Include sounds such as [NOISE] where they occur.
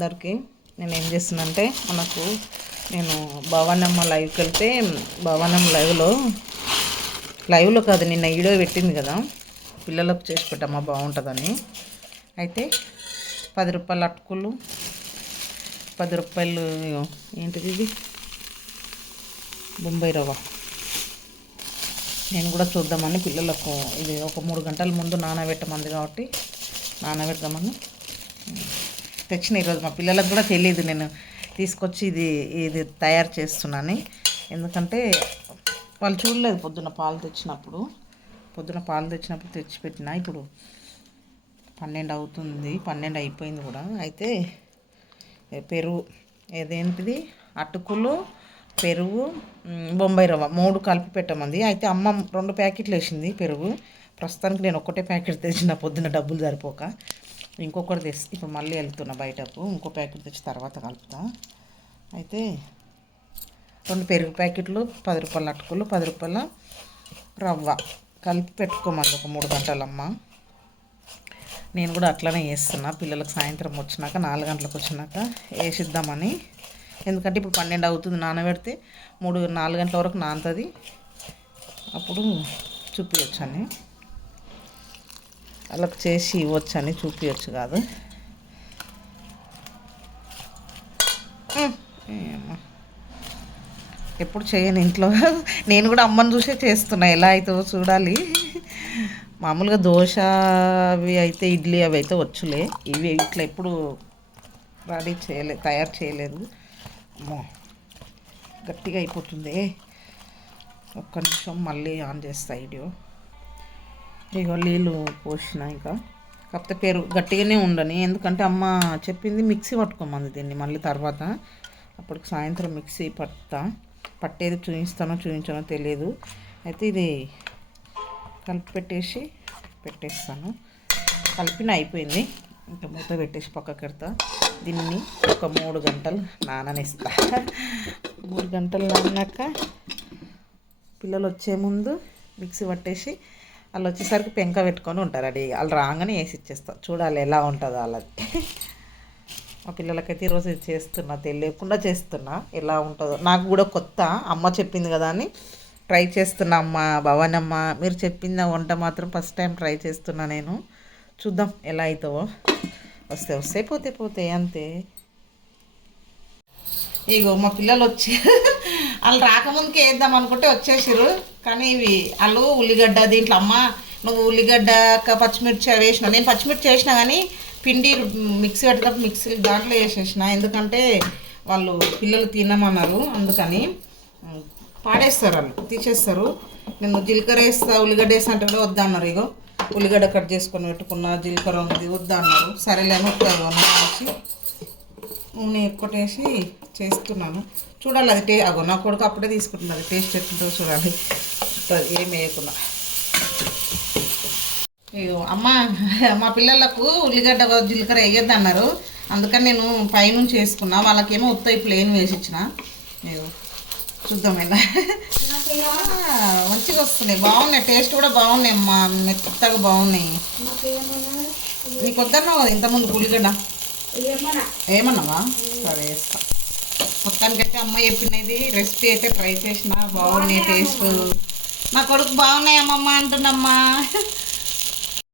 అందరికీ నేను ఏం చేస్తున్నానంటే మనకు నేను భవానమ్మ లైవ్కి వెళ్తే భవానమ్మ లైవ్లో లైవ్లో కాదు నిన్న ఈడో పెట్టింది కదా పిల్లలకు చేసి పెట్టమ్మా బాగుంటుందని. అయితే పది రూపాయల అటుకులు పది రూపాయలు ఏంటిది ఇది? బొంబాయి రవ్వ. నేను కూడా చూద్దామని పిల్లలకు ఇది ఒక మూడు గంటల ముందు నానబెట్టమంది కాబట్టి నానబెడదామని తెచ్చిన ఈరోజు మా పిల్లలకు కూడా తెలియదు నేను తీసుకొచ్చి ఇది ఇది తయారు చేస్తున్నాను. ఎందుకంటే వాళ్ళు చూడలేదు పొద్దున పాలు తెచ్చినప్పుడు. పొద్దున పాలు తెచ్చినప్పుడు తెచ్చిపెట్టిన. ఇప్పుడు పన్నెండు అవుతుంది పన్నెండు అయిపోయింది కూడా. అయితే పెరుగు ఏదేంటిది? అటుకులు పెరుగు బొంబాయి రవ్వ మూడు కలిపి పెట్టమంది. అయితే అమ్మ రెండు ప్యాకెట్లు వేసింది పెరుగు. ప్రస్తుతానికి నేను ఒక్కటే ప్యాకెట్ తెచ్చిన పొద్దున డబ్బులు సరిపోక. ఇంకొకటి తెచ్చి ఇప్పుడు మళ్ళీ వెళ్తున్నా బయటకు. ఇంకో ప్యాకెట్ తెచ్చి తర్వాత కలుపుతా. అయితే రెండు పెరుగు ప్యాకెట్లు పది రూపాయల అటుకులు పది రూపాయల రవ్వ. కలిపి పెట్టుకోమని ఒక మూడు గంటలమ్మ. నేను కూడా అట్లనే చేస్తున్నా. పిల్లలకు సాయంత్రం వచ్చినాక నాలుగు గంటలకు వచ్చినాక వేసిద్దామని. ఎందుకంటే ఇప్పుడు పన్నెండు అవుతుంది నానబెడితే మూడు నాలుగు గంటల వరకు నానుతుంది. అప్పుడు చూపించని వాళ్ళకి చేసి ఇవ్వచ్చు అని చూపించచ్చు కాదు. ఎప్పుడు చేయను ఇంట్లో. నేను కూడా అమ్మని చూసే చేస్తున్నా. ఎలా అవుతుందో చూడాలి. మామూలుగా దోశ అవి అయితే ఇడ్లీ అవి అయితే వచ్చులే. ఇవి ఇట్లా ఎప్పుడు రెడీ చేయలే తయారు చేయలేదు. అమ్మో గట్టిగా అయిపోతుంది. ఒక్క నిమిషం మళ్ళీ ఆన్ చేస్తా వీడియో. ఇగో నీళ్ళు పోసిన ఇంకా. కాకపోతే పెరుగు గట్టిగానే ఉండని. ఎందుకంటే అమ్మ చెప్పింది మిక్సీ పట్టుకోమంది దీన్ని మళ్ళీ తర్వాత. అప్పటికి సాయంత్రం మిక్సీ పట్టా. పట్టేది చూపిస్తానో చూపించానో తెలియదు. అయితే ఇది కలిపి పెట్టేసి పెట్టేస్తాను. కలిపిన అయిపోయింది. ఇంకా మూత పెట్టేసి పక్కకి పెడతా. దీన్ని ఒక మూడు గంటలు నాననిస్తా. మూడు గంటలు నానాక పిల్లలు వచ్చే ముందు మిక్సీ పట్టేసి వాళ్ళు వచ్చేసరికి పెంక పెట్టుకొని ఉంటారు. అడి వాళ్ళు రాగానే వేసి ఇచ్చేస్తాం చూడాలి ఎలా ఉంటుందో వాళ్ళది మా పిల్లలకైతే ఈరోజు ఇది చేస్తున్నా తెలియకుండా చేస్తున్నా. ఎలా ఉంటుందో. నాకు కూడా కొత్త అమ్మ చెప్పింది కదా అని ట్రై చేస్తున్నా అమ్మ భవనమ్మ. మీరు చెప్పింది వంట మాత్రం ఫస్ట్ టైం ట్రై చేస్తున్నా నేను. చూద్దాం ఎలా అవుతావో వస్తే వస్తే పోతే పోతే అంతే. ఇగో మా పిల్లలు వచ్చి [LAUGHS] వాళ్ళు రాకముందుకే వేద్దాం అనుకుంటే వచ్చేసారు కానీ ఇవి వాళ్ళు ఉల్లిగడ్డ దీంట్లో అమ్మ నువ్వు ఉల్లిగడ్డ పచ్చిమిర్చి వేసిన. నేను పచ్చిమిర్చి వేసినా కానీ పిండి మిక్సీ పెట్టేటప్పుడు మిక్సీ దాంట్లో వేసేసిన. ఎందుకంటే వాళ్ళు పిల్లలు తినమన్నారు అందుకని. పాడేస్తారు వాళ్ళు తీసేస్తారు. నేను జీలకర్ర వేస్తా ఉల్లిగడ్డ వేస్తా అంటే కూడా వద్దా అన్నారు ఇగో. ఉల్లిగడ్డ కట్ చేసుకొని పెట్టుకున్న జీలకర్ర ఉంది వద్దా అన్నారు సరేలేని వచ్చి నూనె ఎక్కువటేసి చేస్తున్నాను. చూడాలి అది టే అగో నా కొడుకు అప్పుడే తీసుకుంటున్నది టేస్ట్ ఎట్లుంటుందో చూడాలి. ఏం వేయకుండా. ఇగో అమ్మ మా పిల్లలకు ఉల్లిగడ్డ జీలకర్ర వేయొద్దు అన్నారు అందుకని నేను పైనుంచి వేసుకున్నా. వాళ్ళకేమో ఉత్తయి ప్లేన్ వేసి ఇచ్చిన. ఆ, మంచిగా వస్తున్నాయి. బాగున్నాయి. టేస్ట్ కూడా బాగున్నాయి అమ్మా. మెత్తగా బాగున్నాయి. నీకు వద్దన్నావు కదా ఇంతకుముందు ఉల్లిగడ్డ? ఏమన్నావా? సరే వేస్తా. మొత్తానికైతే అమ్మ చెప్పినది రెసిపీ అయితే ట్రై చేసిన. బాగున్నాయి టేస్ట్. నా కొడుకు బాగున్నాయి అమ్మమ్మ అంటున్నమ్మా